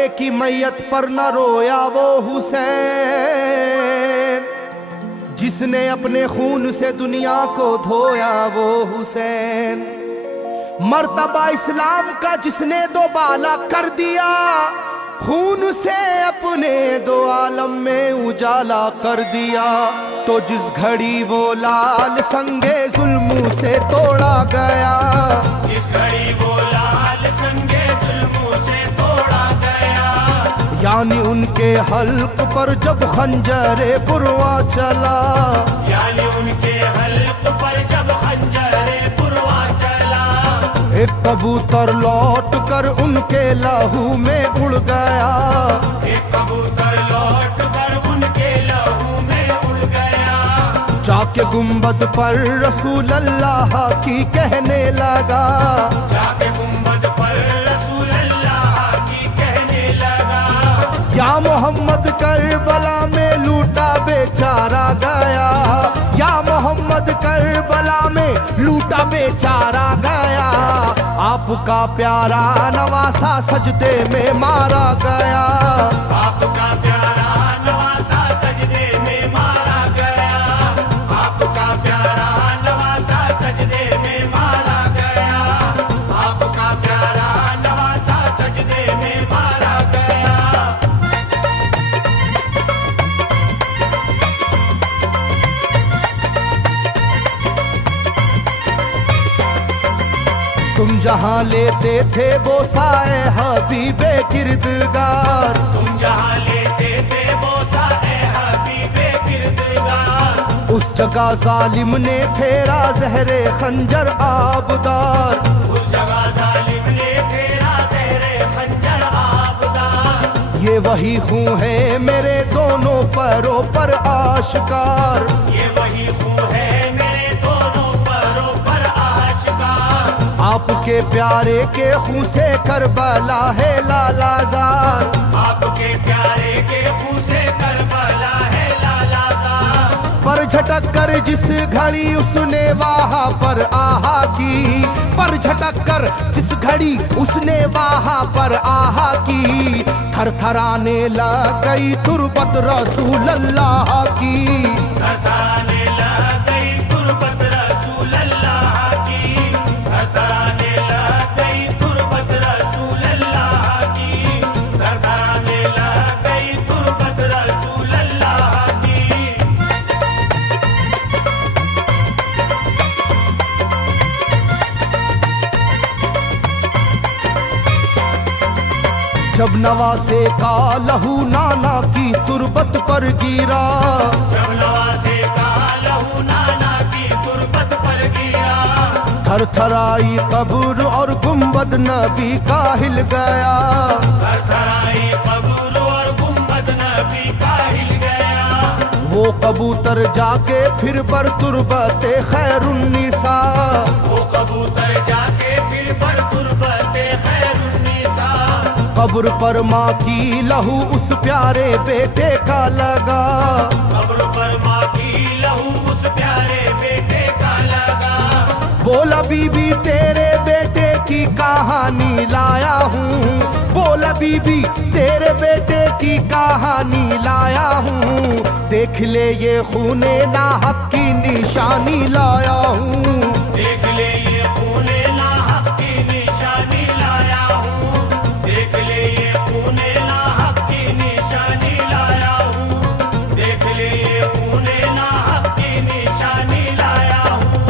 बेटे की मैयत पर न रोया वो हुसैन, जिसने अपने खून से दुनिया को धोया वो हुसैन। मर्तबा इस्लाम का जिसने दोबाला कर दिया, खून से अपने दो आलम में उजाला कर दिया। तो जिस घड़ी वो लाल संगे जुल्म से तोड़ा गया, जिस घड़ी वो लाल संगे जुल्म से तोड़ा गया, यानी उनके हल्क पर जब खंजरे पुरवा चला, यानी उनके हल्क पर जब खंजरे पुरवा चला, एक कबूतर लौट कर उनके लहू में उड़ गया, एक कबूतर लौट कर उनके लहू में उड़ गया। जाके गुंबद पर रसूल अल्लाह की कहने लगा, जाके गुंबद पर रसूल अल्लाह की कहने लगा, या मोहम्मद करबला में लूटा बेचारा गया, या मोहम्मद करबला में लूटा बेचारा गया। आपका प्यारा नवासा सजदे में मारा गया, आपका प्यारा नवासा सजदे में मारा गया, आपका प्यारा नवासा सजदे में मारा गया, आपका प्यारा नवासा सजदे में मारा गया। तुम जहाँ लेते थे बोसाए हबीबे किरदगार, तुम जहाँ लेते थे बोसा ए हबीबे किरदगार, उस जगह जालिम ने फेरा जहरे खंजर आबदार। उस जगह जालिम ने फेरा ज़हरे खंजर आबदार। ये वही खून है मेरे दोनों पैरों पर आश्कार, ये वही खून है मेरे दोनों पैरों पर आशिकार। आपके प्यारे के खून से करबला है लालाजार, आपके प्यारे के खून से करबला है लालाजार। पर झटक कर जिस घड़ी उसने वहाँ पर आहा की, पर झटक कर जिस घड़ी उसने वहाँ पर आहा की, थरथराने लग गई तुरबत रसूल अल्लाह की, थरथराने लग गई तुरबत रसूल अल्लाह की, थरथराने लग गई तुरबत रसूल अल्लाह की, थरथराने लग गई तुरबत रसूल अल्लाह की। जब नवासे का लहू नाना की तुरबत पर गिरा, जब नवासे का लहू नाना की तुरबत पर गिरा, थरथराई कब्र और गुंबद नबी का हिल गया। थरथराई कब्र और गुंबद नबी का हिल गया। वो कबूतर जाके फिर पर तुरबते खैरुन्निसा, वो कबूतर जाके फिर पर तुरबते खैरुन्निसा, कब्र पर माँ की लहू उस प्यारे बेटे का लगा, कब्र पर माँ की लहू उस प्यारे बेटे का लगा। बोला बीबी तेरे बेटे की कहानी लाया हूँ, बोला बीबी तेरे बेटे की कहानी लाया हूँ, देख ले ये खूने नाहक की निशानी लाया हूँ, देख ले ये खूने नाहक की निशानी लाया हूँ, देख ले ये खूने नाहक की निशानी लाया हूँ, देख ले ये खूने नाहक की निशानी लाया हूँ।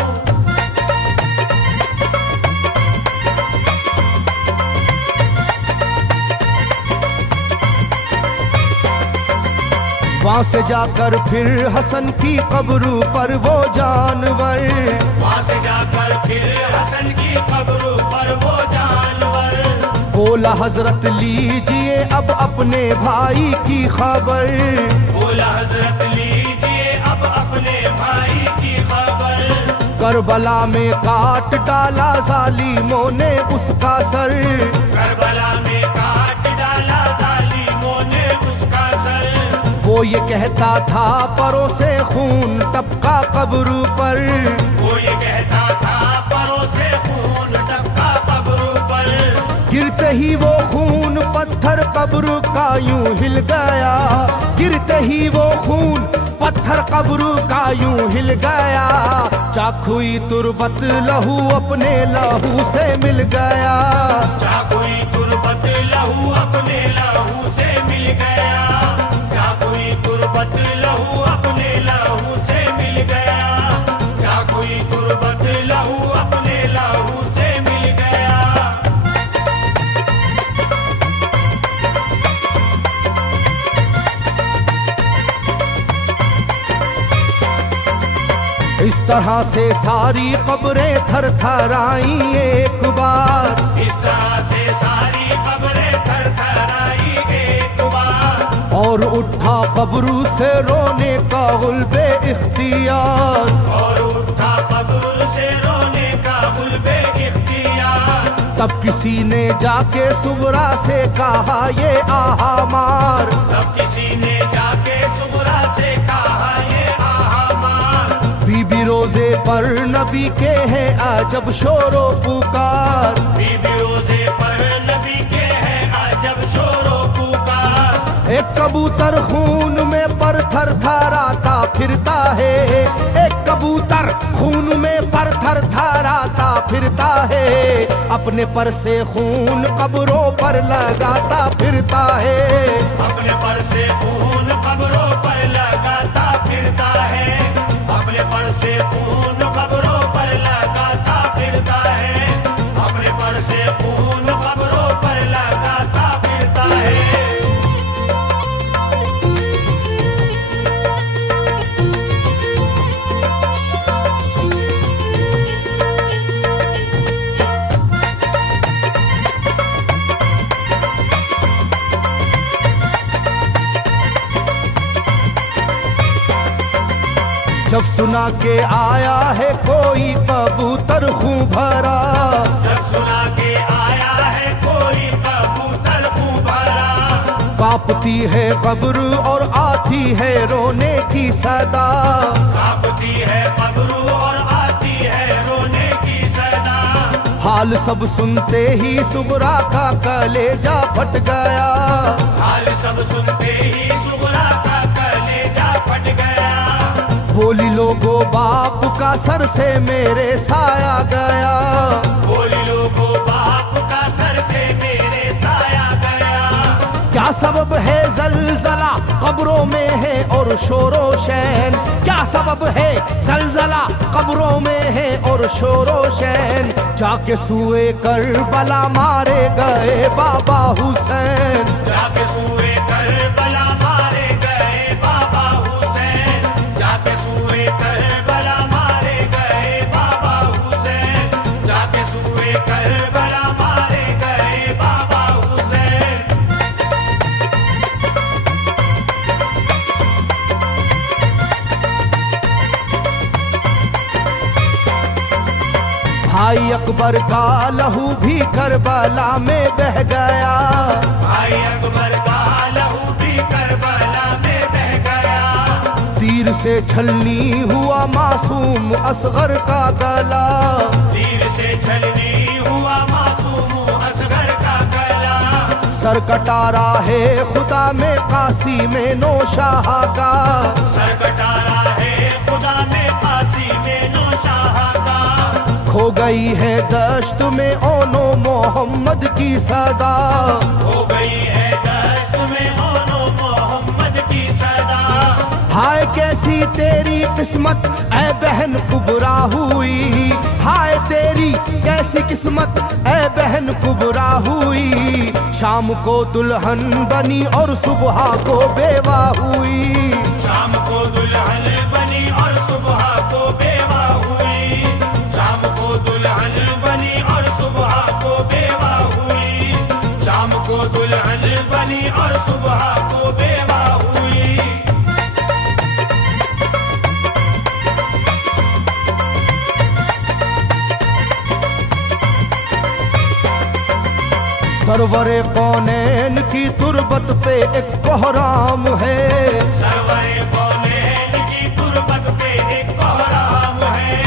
वहाँ से जाकर फिर हसन की कब्र पर वो जानवर, वहाँ से जाकर फिर हसन की कब्र पर वो जानवर, बोला हजरत लीजिए अब अपने भाई की खबर, बोला हजरत लीजिए अब अपने भाई की खबर। करबला में काट डाला जालिमों ने उसका सर, करबला में काट डाला जालिमों ने उसका सर। वो ये कहता था परों से खून टपका कब्र पर, वो ये कहता था परों से खून टपका कब्र पर। गिरते ही वो खून पत्थर कब्र का यूं हिल गया, गिरते ही वो खून पत्थर कब्र का यूं हिल गया। चाकुई तुरबत लहू अपने लहू से मिल गया, चाकुई तुरबत लहू अपने लहू से मिल गया, चाकुई तुरबत लहू अपने लहू से मिल गया, चाकुई तुरबत लहू अपने लहू से मिल गया। इस तरह से सारी कब्रें थर थर आई एक बार, इस तरह से सारी कब्रें थर थर आई एक बार, और उठा कब्र से रोने का गुल्बे इख्तियार, और उठा कब्र से रोने का गुल्बे इख्तियार। तब किसी ने जाके सुगरा से कहा ये आहा मार, तब किसी ने जाके सुगरा से कहा ये आहा मार। बीबी रोजे पर नबी के हैं अजब शोरो पुकार, बीबी रोजे पर नबी के हैं अजब शोरो पुकार। एक कबूतर खून में पर थर थराता फिरता है, एक कबूतर खून में पर थर थराता फिरता है, अपने पर से खून कब्रों पर लगाता फिरता है, अपने पर से खून कब्रों पर लगाता फिरता है, अपने पर से खून कब्रों पर लगाता फिरता है, अपने पर से खून कब्रों पर लगाता फिरता है। जब सुना के आया है कोई कबूतर खूं भरा, जब सुना के आया है कोई कबूतर खूं भरा, कांपती है कब्र और आती है रोने की सदा, कांपती है कब्र और आती है रोने की सदा। हाल सब सुनते ही सुगरा का कलेजा फट गया, हाल सब सुनते ही सुगरा का कलेजा फट गया। बोली लोगो बाप का सर से मेरे साया गया, बोली लोगो बाप का सर से मेरे साया गया। क्या सबब है जलजला कब्रों में है और शोरो शैन, क्या सबब है जलजला कब्रों में है और शोरो शैन। जाके सुए करबला मारे गए बाबा हुसैन, जाके सुए करबला मारे गए बाबा हुसैन, जाके सुए करबला मारे गए बाबा हुसैन, जाके सुए करबला मारे गए बाबा हुसैन। भाई अकबर का लहू भी करबला में बह गया, भाई अकबर का लहू भी करबला में बह गया। तीर से छलनी हुआ मासूम असगर का गला, तीर से छलनी हुआ मासूम असगर का गला। सर कटा है खुदा में काशी में नौशाह का, सर कटारा है खुदा में काशी में नौशाह का। खो गई है दश्त में ओनो मोहम्मद की सदा, हो गई है दश्त में ओनो मोहम्मद की सदा। हाय कैसी तेरी किस्मत ऐ बहन कुबरा हुई, हाय तेरी कैसी किस्मत ऐ बहन कुबरा हुई। शाम को दुल्हन बनी और सुबह को बेवा हुई, शाम को दुल्हन बनी और सुबह को बेवा हुई, शाम को दुल्हन बनी और सुबह को बेवा हुई, शाम को दुल्हन बनी और सुबह को बेवा हुई। सरवरे कौनैन की तुरबत पे एक कोहराम है, सरवरे कौनैन की तुरबत पे एक कोहराम है।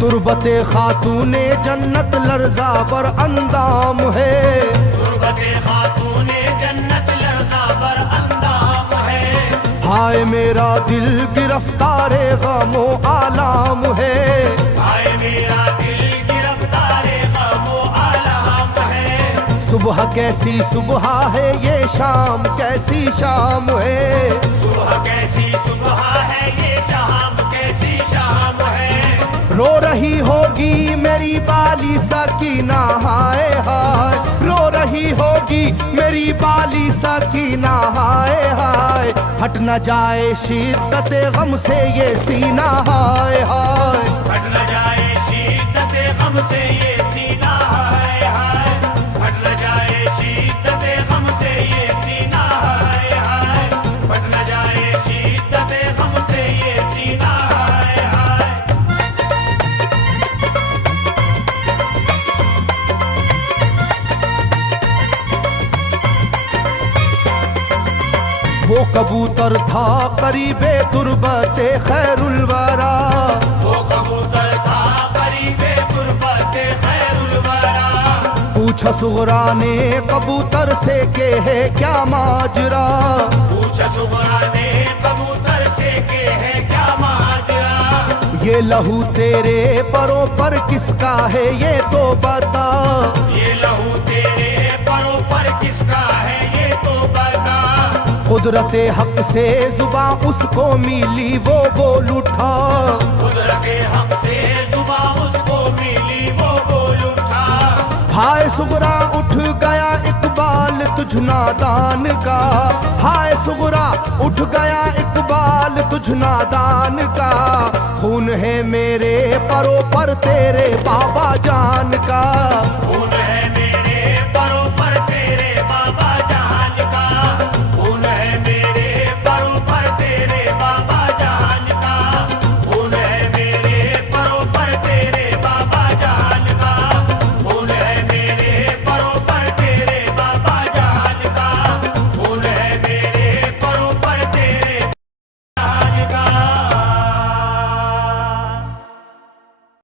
तुरबते खातूने जन्नत लर्जा पर अंदाम है, तुरबत सोबते खातूने जन्नत लर्जा बर अंदाम है। हाय मेरा दिल गिरफ्तारे गमो आलाम है। हाय मेरा दिल गिरफ्तारे गमो आलाम है। सुबह कैसी सुबह है ये शाम कैसी शाम है। सुबह कैसी सुबह है ये शाम कैसी शाम है। रो रही होगी मेरी बाली सकीना हाय हाय। रो रही होगी मेरी बाली सकीना हाय हाय। हट न जाए शिद्दत गम से ये सीना हाय हाय। हट न जाए शिद्दत गम से ये सीना हाय हाय। हट न जाए शिद्दत गम से ये सीना हाय हाय। हट न जाए शिद्दत गम से ये सीना हाय हाय। वो कबूतर था करीबे तुरबते खैरुल वरा। वो कबूतर था करीबे तुरबते खैरुल वरा। पूछा सुगरा ने कबूतर से के है क्या माजरा। पूछा सुगरा ने कबूतर से के है क्या माजरा। ये लहू तेरे परों पर किसका है ये तो बता। ये लहू तेरे परों पर किसका है ये तो बता। कुदरते हक से जुबां उसको मिली वो बोल उठा। कुदरते हक से जुबां उसको मिली वो बोल उठा। हाय सुगरा उठ गया इकबाल तुझ नादान का। हाय सुगरा उठ गया इकबाल तुझ नादान का। खून है मेरे परों पर तेरे बाबा जान का। खून है